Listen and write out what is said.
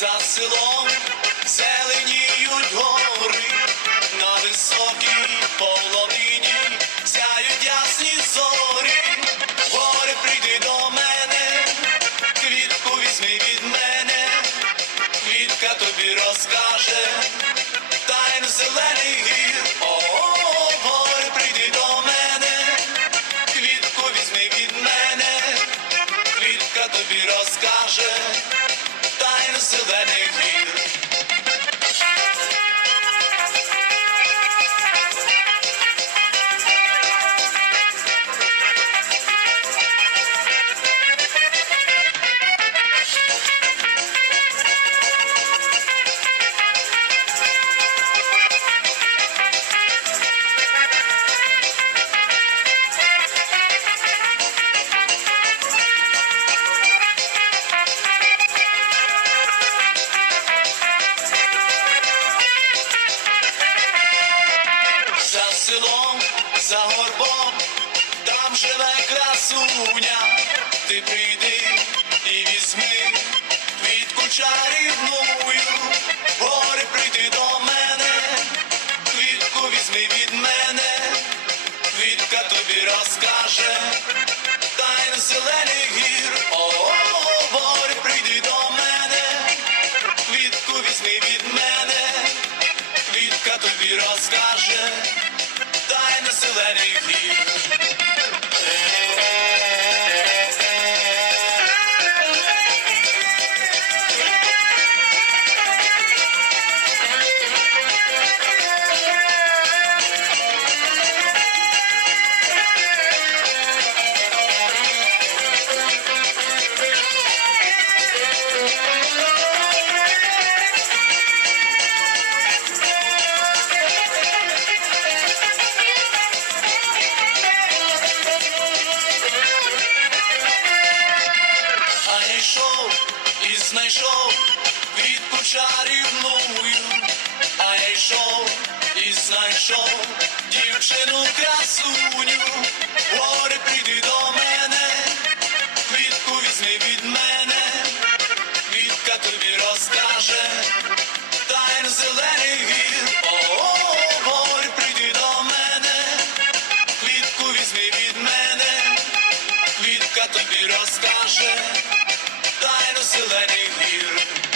селом зеленіють гори, на високій полонині сяють ясні зорі. Горе, прийди до мене, квітку візьми від мене, квітка тобі розкаже, тайну зелений гір. О, горе, прийди до мене, квітку візьми від мене, квітка тобі розкаже, тайну зелених селом, за горбом, там живе красуня, ти прийди і візьми квітку чарівную, прийди до мене, квітку візьми від мене, квітка тобі розкаже, тайну зелених гір, тайна зелених знайшов квітку чарівную, а я йшов і знайшов дівчину красуню, горе прийди до мене, квітку візьми від мене, квітка тобі розкаже, тайну зелених гір, о, прийди до мене, квітку візьми від мене. Квітка тобі розкаже Дай нам сілений вір.